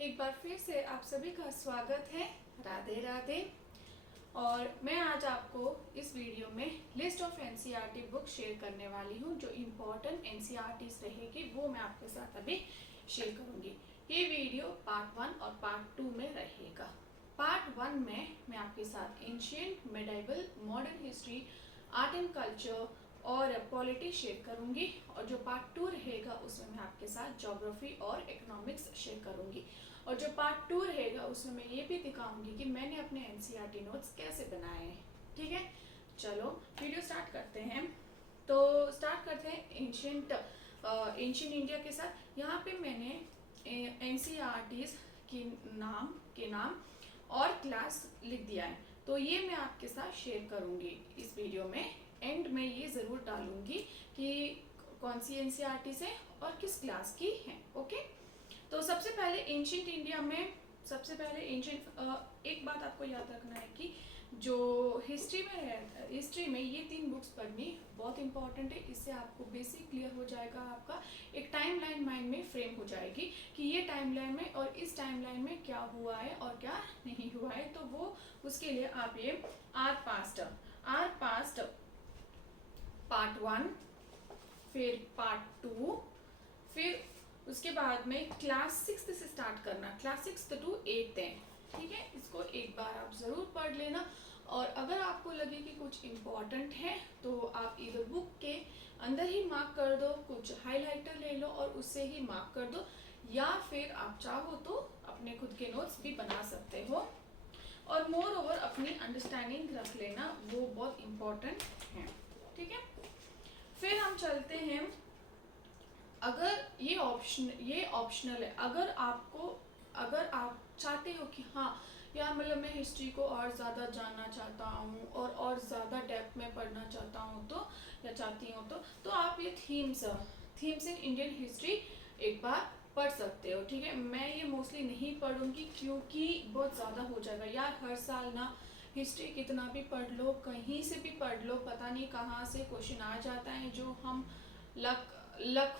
एक बार फिर से आप सभी का स्वागत है। राधे राधे। और मैं आज आपको इस वीडियो में list of NCERT book share करने वाली हूँ। जो इम्पोर्टेंट एनसीईआरटीज रहेगी वो मैं आपके साथ अभी शेयर करूँगी। ये वीडियो पार्ट 1 और पार्ट 2 में रहेगा। पार्ट 1 में मैं आपके साथ ancient, medieval, modern history, art and culture और पॉलिटी शेयर करूंगी। और जो पार्ट 2 रहेगा उसमें मैं आपके साथ ज्योग्राफी और इकोनॉमिक्स शेयर करूंगी। और जो पार्ट 2 रहेगा उसमें मैं ये भी दिखाऊंगी कि मैंने अपने एनसीईआरटी नोट्स कैसे बनाए हैं। ठीक है, चलो वीडियो स्टार्ट करते हैं। तो स्टार्ट करते हैं एंशिएंट इंडिया के साथ। यहाँ पे मैंने एनसीईआरटीज के नाम और क्लास लिख दिया है। तो ये मैं आपके साथ शेयर करूंगी इस वीडियो में। एंड में ये ज़रूर डालूंगी कि कौन सी एनसीईआरटीज है और किस क्लास की है। ओके, तो सबसे पहले एंशिएंट इंडिया में एक बात आपको याद रखना है कि जो हिस्ट्री में ये 3 बुक्स पढ़नी बहुत इंपॉर्टेंट है। इससे आपको बेसिक क्लियर हो जाएगा, आपका एक टाइमलाइन माइंड में फ्रेम हो जाएगी कि ये टाइमलाइन में और इस टाइमलाइन में क्या हुआ है और क्या नहीं हुआ है। तो वो उसके लिए आप ये आर पास्ट पार्ट 1, फिर पार्ट 2, फिर उसके बाद में क्लास 6 से स्टार्ट करना, क्लास 6 टू 8 है। ठीक है, इसको एक बार आप ज़रूर पढ़ लेना। और अगर आपको लगे कि कुछ इम्पोर्टेंट है तो आप इधर बुक के अंदर ही मार्क कर दो, कुछ हाइलाइटर ले लो और उससे ही मार्क कर दो, या फिर आप चाहो तो अपने खुद के नोट्स भी बना सकते हो। और मोर ओवर अपनी अंडरस्टैंडिंग रख लेना, वो बहुत इम्पोर्टेंट है। ठीक है, फिर हम चलते हैं। अगर ये ऑप्शनल है। अगर आप चाहते हो कि हाँ यार, मतलब मैं हिस्ट्री को और ज़्यादा जानना चाहता हूँ और ज़्यादा डेप्थ में पढ़ना चाहता हूँ तो या चाहती हूँ तो आप ये थीम्स इन इंडियन हिस्ट्री एक बार पढ़ सकते हो। ठीक है, मैं ये मोस्टली नहीं पढ़ूंगी क्योंकि बहुत ज़्यादा हो जाएगा यार। हर साल ना हिस्ट्री कितना भी पढ़ लो, कहीं से भी पढ़ लो, पता नहीं कहाँ से क्वेश्चन आ जाता है जो हम लक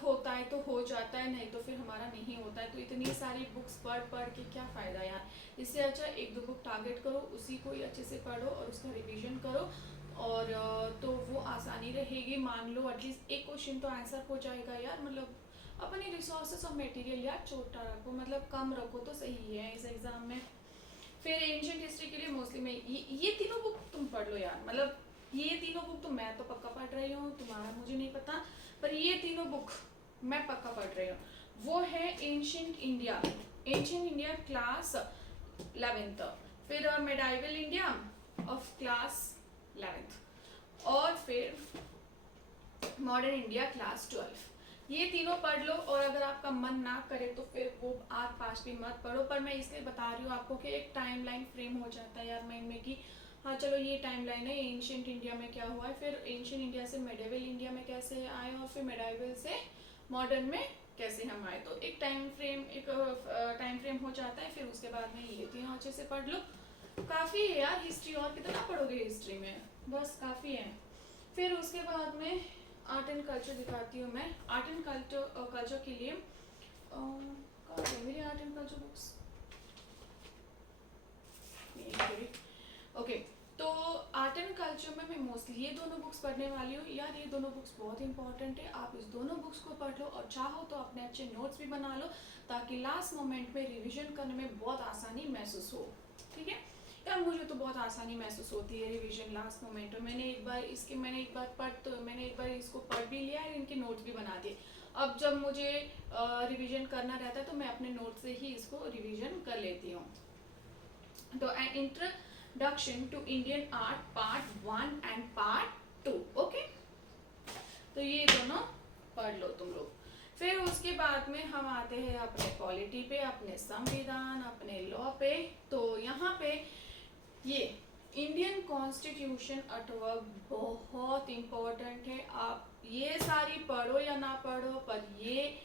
होता है तो हो जाता है, नहीं तो फिर हमारा नहीं होता है। तो इतनी सारी बुक्स पढ़ के क्या फ़ायदा यार। इससे अच्छा 1-2 बुक टारगेट करो, उसी को ही अच्छे से पढ़ो और उसका रिवीजन करो। और तो वो आसानी रहेगी। मान लो एटलीस्ट एक क्वेश्चन तो आंसर हो जाएगा यार। मतलब अपने रिसोर्सेस और मटेरियल यार छोटा रखो, मतलब कम रखो तो सही है इस एग्ज़ाम में। फिर एंशिएंट हिस्ट्री के लिए मोस्टली मैं ये तीनों बुक तुम पढ़ लो यार। मतलब ये तीनों बुक तो मैं तो पक्का पढ़ रही हूँ, तुम्हारा मुझे नहीं पता, पर ये तीनों बुक मैं पक्का पढ़ रही हूँ। वो है एंशिएंट इंडिया क्लास 11th, फिर medieval India of class 11th, और फिर मॉडर्न इंडिया क्लास 12। ये तीनों पढ़ लो। और अगर आपका मन ना करे तो फिर वो आर पास भी मत पढ़ो। पर मैं इसलिए बता रही हूँ आपको कि एक टाइमलाइन फ्रेम हो जाता है यार माइंड में कि हाँ चलो ये टाइमलाइन है, एंशिएंट इंडिया में क्या हुआ है, फिर एंशिएंट इंडिया से मेडिवल इंडिया में कैसे आए और फिर मेडिवल से मॉडर्न में कैसे हम आए। तो एक टाइम फ्रेम हो जाता है। फिर उसके बाद में ये तीनों अच्छे से पढ़ लो। काफ़ी है यार हिस्ट्री, और कितना पढ़ोगे हिस्ट्री में, बस काफ़ी है। फिर उसके बाद में आर्ट एंड कल्चर दिखाती हूँ मैं। आर्ट एंड कल्चर के लिए कहाँ है मेरी art and culture books. Okay, तो आर्ट एंड कल्चर में मैं मोस्टली ये दोनों बुक्स पढ़ने वाली हूँ यार। ये दोनों बुक्स बहुत इंपॉर्टेंट है, आप इस दोनों बुक्स को पढ़ लो और चाहो तो अपने अच्छे नोट्स भी बना लो ताकि लास्ट मोमेंट में रिवीजन करने में बहुत आसानी महसूस हो। ठीक है यार, मुझे तो बहुत आसानी महसूस होती है रिवीजन लास्ट मोमेंट में। मैंने एक बार इसको पढ़ भी लिया है, इनके नोट्स भी बना दिए। अब जब मुझे रिवीजन करना रहता है तो मैं अपने नोट से ही इसको रिवीजन कर लेती हूँ। तो introduction to Indian art part 1 and part 2। Okay, तो ये दोनों पढ़ लो तुम लोग। फिर उसके बाद में हम आते हैं अपने पॉलिटी पे, अपने संविधान, अपने लॉ पे। तो यहाँ पे ये इंडियन कॉन्स्टिट्यूशन अटवर्क बहुत इम्पोर्टेंट है। आप ये सारी पढ़ो या ना पढ़ो, पर ये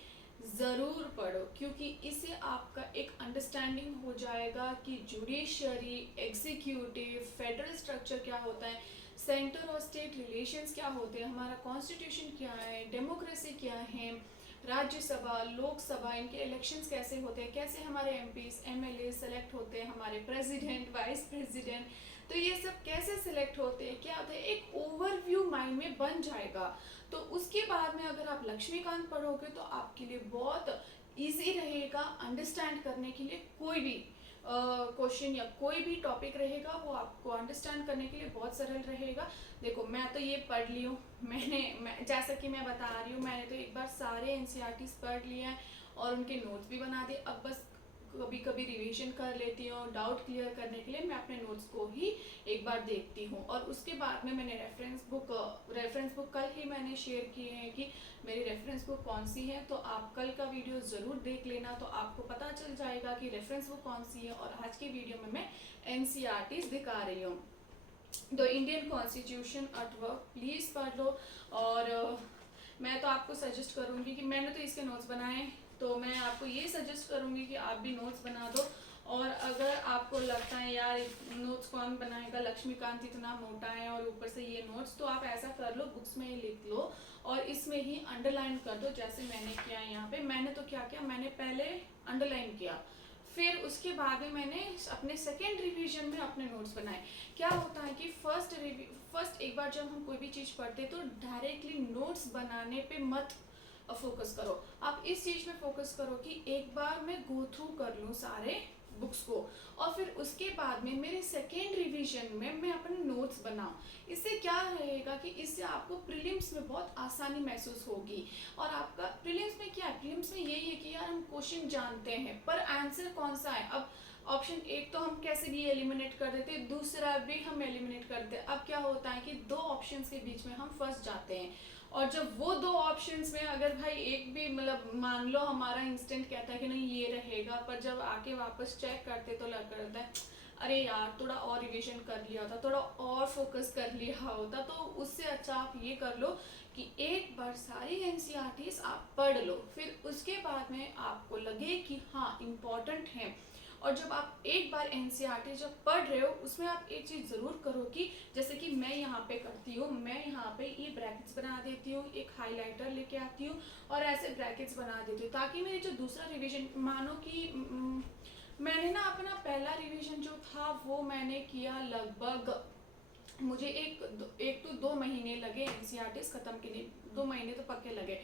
ज़रूर पढ़ो क्योंकि इससे आपका एक अंडरस्टैंडिंग हो जाएगा कि जुडिशरी, एग्जीक्यूटिव, फेडरल स्ट्रक्चर क्या होता है, सेंटर और स्टेट रिलेशंस क्या होते हैं, हमारा कॉन्स्टिट्यूशन क्या है, डेमोक्रेसी क्या है, राज्यसभा, लोकसभा, इनके इलेक्शंस कैसे होते हैं, कैसे हमारे एमपीज एमएलए सेलेक्ट होते हैं, हमारे प्रेसिडेंट, वाइस प्रेसिडेंट, तो ये सब कैसे सिलेक्ट होते हैं, क्या होता है, एक ओवरव्यू माइंड में बन जाएगा। तो उसके बाद में अगर आप लक्ष्मीकांत पढ़ोगे तो आपके लिए बहुत इजी रहेगा अंडरस्टैंड करने के लिए। कोई भी क्वेश्चन या कोई भी टॉपिक रहेगा वो आपको अंडरस्टैंड करने के लिए बहुत सरल रहेगा। देखो मैं तो ये पढ़ ली हूँ, जैसा कि मैं बता रही हूँ, मैंने तो एक बार सारे एनसीईआरटीज पढ़ लिए हैं और उनके नोट्स भी बना दिए। अब बस कभी कभी रिवीजन कर लेती हूँ, डाउट क्लियर करने के लिए मैं अपने नोट्स को ही एक बार देखती हूँ। और उसके बाद में मैंने रेफरेंस बुक कल ही मैंने शेयर किए हैं कि मेरी रेफरेंस बुक कौन सी है, तो आप कल का वीडियो ज़रूर देख लेना, तो आपको पता चल जाएगा कि रेफरेंस बुक कौन सी है। और आज की वीडियो में मैं एनसीईआरटीज दिखा रही हूँ। तो Indian constitution at work please पढ़ लो। और मैं तो आपको सजेस्ट करूँगी कि मैंने तो इसके नोट्स बनाए, तो मैं आपको ये सजेस्ट करूँगी कि आप भी नोट्स बना दो। और अगर आपको लगता है यार नोट्स कौन बनाएगा, लक्ष्मीकांत इतना मोटा है और ऊपर से ये नोट्स, तो आप ऐसा कर लो, बुक्स में ही लिख लो और इसमें ही अंडरलाइन कर दो, जैसे मैंने किया है यहाँ पे। मैंने तो क्या किया, मैंने पहले अंडरलाइन किया, फिर उसके बाद में मैंने अपने सेकेंड रिवीजन में अपने नोट्स बनाए। क्या होता है कि फर्स्ट एक बार जब हम कोई भी चीज़ पढ़ते तो डायरेक्टली नोट्स बनाने पे मत फोकस करो, आप इस चीज़ में फोकस करो कि एक बार मैं गो थ्रू कर लूँ सारे बुक्स को और फिर उसके बाद में मेरे सेकेंड रिवीजन में मैं अपने नोट्स बनाऊं। इससे क्या रहेगा कि इससे आपको प्रीलिम्स में बहुत आसानी महसूस होगी। और आपका प्रीलिम्स में क्या है, प्रीलिम्स में यही है कि यार हम क्वेश्चन जानते हैं पर आंसर कौन सा है। अब ऑप्शन एक तो हम कैसे भी एलिमिनेट कर देते, दूसरा भी हम एलिमिनेट कर देते। अब क्या होता है कि दो ऑप्शंस के बीच में हम फंस जाते हैं, और जब वो दो ऑप्शंस में अगर भाई एक भी मतलब मान लो हमारा इंस्टेंट कहता है कि नहीं ये रहेगा, पर जब आके वापस चेक करते तो लगता है अरे यार थोड़ा और रिवीजन कर लिया होता, थोड़ा और फोकस कर लिया होता। तो उससे अच्छा आप ये कर लो कि एक बार सारी एनसीईआरटीज आप पढ़ लो, फिर उसके बाद में आपको लगे कि हाँ इम्पॉर्टेंट है। और जब आप एक बार एनसीईआरटी जब पढ़ रहे हो उसमें आप एक चीज़ ज़रूर करो कि जैसे कि मैं यहाँ पे करती हूँ, मैं यहाँ पे ये ब्रैकेट्स बना देती हूँ, एक हाइलाइटर लेके आती हूँ और ऐसे ब्रैकेट्स बना देती हूँ, ताकि मेरी जो दूसरा रिवीजन, मानो कि मैंने ना अपना पहला रिवीजन जो था वो मैंने किया लगभग, मुझे एक तो 2 महीने लगे एनसीईआरटीज खत्म के लिए, 2 महीने तो पक्के लगे।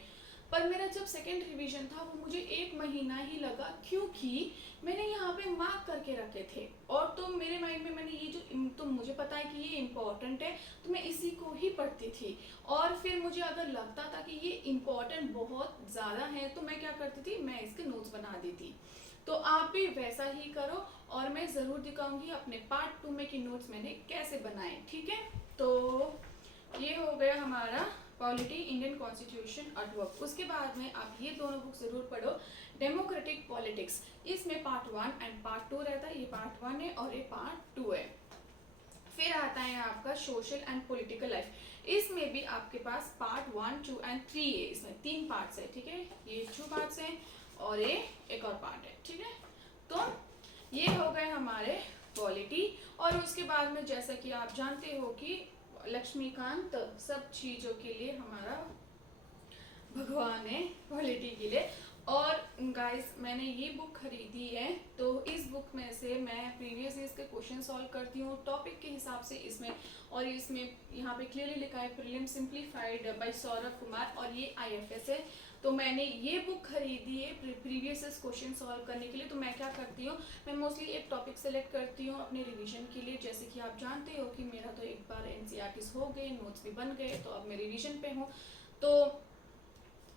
पर मेरा जब सेकेंड रिवीजन था वो मुझे 1 महीना ही लगा, क्योंकि मैंने यहाँ पे मार्क करके रखे थे। और तो मेरे माइंड में मैंने ये जो, तो मुझे पता है कि ये इम्पोर्टेंट है तो मैं इसी को ही पढ़ती थी। और फिर मुझे अगर लगता था कि ये इम्पोर्टेंट बहुत ज़्यादा है तो मैं क्या करती थी, मैं इसके नोट्स बना देती। तो आप भी वैसा ही करो और मैं ज़रूर दिखाऊंगी अपने पार्ट 2 में कि नोट्स मैंने कैसे बनाए, ठीक है। तो ये हो गया हमारा polity Indian constitution at work. उसके बाद में आप ये दोनों बुक जरूर पढ़ो, डेमोक्रेटिक पॉलिटिक्स, इसमें पार्ट 1 एंड पार्ट 2 रहता है, ये पार्ट 1 है और ये पार्ट 2 है। फिर आता है आपका सोशल एंड पॉलिटिकल लाइफ, इसमें भी आपके पास पार्ट 1, 2 एंड 3 है, इसमें 3 पार्ट्स है, ठीक है। ये 2 पार्ट्स हैं और ये एक और पार्ट है, ठीक है। तो ये हो गए हमारे पॉलिटी। और उसके बाद में जैसा कि आप जानते हो कि लक्ष्मीकांत सब चीज़ों के लिए हमारा भगवान है, पॉलिटी के लिए। और गाइस मैंने ये बुक खरीदी है, तो इस बुक में से मैं प्रीवियस ईयर्स के क्वेश्चन सॉल्व करती हूँ टॉपिक के हिसाब से इसमें। और इसमें यहाँ पे क्लियरली लिखा है prelim simplified by Saurabh Kumar, और ये आईएफएस है। तो मैंने ये बुक खरीदी है प्रीवियस ईयर्स क्वेश्चन सॉल्व करने के लिए। तो मैं क्या करती हूँ, मैं मोस्टली एक टॉपिक सेलेक्ट करती हूँ अपने रिवीजन के लिए। जैसे कि आप जानते हो कि मेरा तो एक बार एनसीईआरटीज हो गए, नोट्स भी बन गए, तो अब मैं रिविजन पे हूँ। तो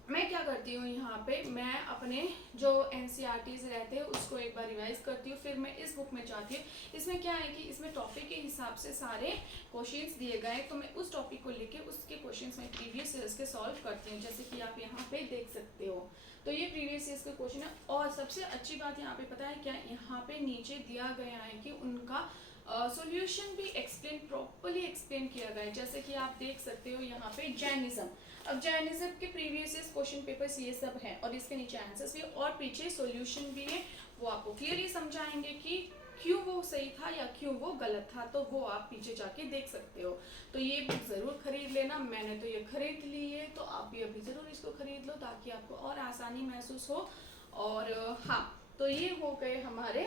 मैं क्या करती हूँ, यहाँ पे मैं अपने जो एनसीईआरटीज रहते हैं उसको एक बार रिवाइज करती हूँ, फिर मैं इस बुक में जाती हूँ। इसमें क्या है कि इसमें टॉपिक के हिसाब से सारे क्वेश्चंस दिए गए, तो मैं उस टॉपिक को लेके उसके क्वेश्चंस में प्रीवियस ईयर्स के सॉल्व करती हूँ, जैसे कि आप यहाँ पे देख सकते हो। तो ये प्रीवियस ईयर्स के क्वेश्चन है। और सबसे अच्छी बात यहाँ पे पता है क्या, यहाँ पे नीचे दिया गया है कि उनका सॉल्यूशन भी प्रॉपर्ली एक्सप्लेन किया गया है। जैसे कि आप देख सकते हो यहाँ पे जैनिज्म, अब जैनिज्म के प्रीवियस क्वेश्चन पेपर्स ये सब हैं और इसके नीचे आंसर्स भी और पीछे सॉल्यूशन भी है, वो आपको क्लियरली समझाएंगे कि क्यों वो सही था या क्यों वो गलत था, तो वो आप पीछे जाके देख सकते हो। तो ये बुक ज़रूर खरीद लेना। मैंने तो ये खरीद ली है, तो आप भी अभी ज़रूर इसको खरीद लो ताकि आपको और आसानी महसूस हो। और हाँ, तो ये हो गए हमारे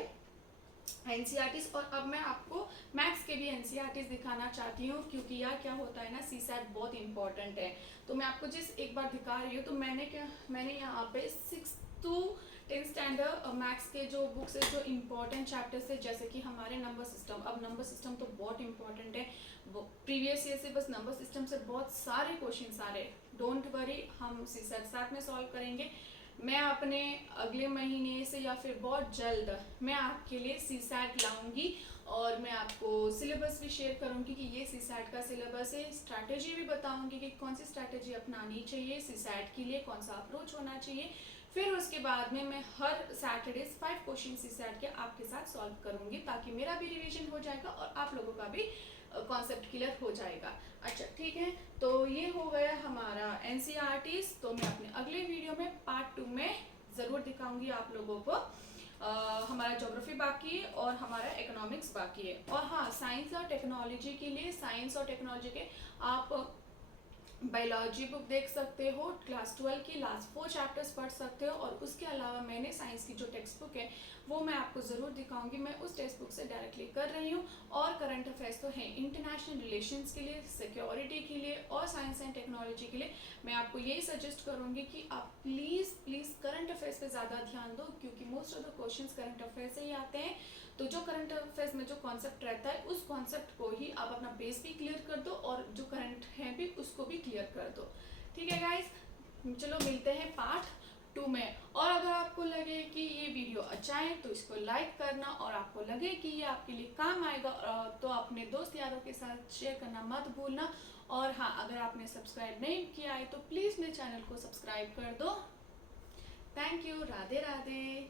एनसीईआरटीज। और अब मैं आपको मैथ्स के भी एनसीईआरटीज दिखाना चाहती हूँ, क्योंकि यार क्या होता है ना, सीसैट बहुत इंपॉर्टेंट है। तो मैं आपको जिस एक बार दिखा रही हूँ, तो मैंने यहाँ पे 6 to 10 स्टैंडर्ड मैथ्स के जो बुक्स है, जो इम्पोर्टेंट चैप्टर्स है, जैसे कि हमारे नंबर सिस्टम। अब नंबर सिस्टम तो बहुत इंपॉर्टेंट है, वो प्रीवियस ईयर से बस नंबर सिस्टम से बहुत सारे क्वेश्चन आ रहे। डोंट वरी, हम सीसैट साथ में सॉल्व करेंगे। मैं अपने अगले महीने से या फिर बहुत जल्द मैं आपके लिए सीसैट लाऊंगी, और मैं आपको सिलेबस भी शेयर करूंगी कि ये सीसैट का सिलेबस है। स्ट्रैटेजी भी बताऊंगी कि कौन सी स्ट्रैटेजी अपनानी चाहिए सीसैट के लिए, कौन सा अप्रोच होना चाहिए। फिर उसके बाद में मैं हर सैटरडे 5 क्वेश्चन सीसैट के आपके साथ सॉल्व करूंगी, ताकि मेरा भी रिवीजन हो जाएगा और आप लोगों का भी कॉन्सेप्ट क्लियर हो जाएगा। अच्छा ठीक है, तो ये हो गया हमारा एनसीईआरटीज। तो मैं अपने अगले वीडियो में पार्ट 2 में ज़रूर दिखाऊंगी आप लोगों को। हमारा ज्योग्राफी बाकी है और हमारा इकोनॉमिक्स बाकी है। और हाँ, साइंस और टेक्नोलॉजी के लिए, साइंस और टेक्नोलॉजी के आप बायोलॉजी बुक देख सकते हो, क्लास 12 की लास्ट 4 चैप्टर्स पढ़ सकते हो। और उसके अलावा मैंने साइंस की जो टेक्स्ट बुक है वो मैं आपको ज़रूर दिखाऊंगी। मैं उस टेक्स्ट बुक से डायरेक्टली कर रही हूँ। और करंट अफेयर्स तो हैं इंटरनेशनल रिलेशंस के लिए, सिक्योरिटी के लिए और साइंस एंड टेक्नोलॉजी के लिए। मैं आपको यही सजेस्ट करूँगी कि आप प्लीज़ करंट अफेयर्स पे ज़्यादा ध्यान दो, क्योंकि most of the questions current affairs से ही आते हैं। तो जो करंट अफेयर्स में जो कॉन्सेप्ट रहता है, उस कॉन्सेप्ट को ही आप अपना बेस भी क्लियर कर दो, और जो करंट है भी उसको भी क्लियर कर दो। ठीक है गाइस, चलो मिलते हैं पार्ट 2 में। और अगर आपको लगे कि ये वीडियो अच्छा है तो इसको लाइक करना, और आपको लगे कि ये आपके लिए काम आएगा तो अपने दोस्त यारों के साथ शेयर करना मत भूलना। और हाँ, अगर आपने सब्सक्राइब नहीं किया है तो प्लीज़ मेरे चैनल को सब्सक्राइब कर दो। Thank you, Radhe Radhe.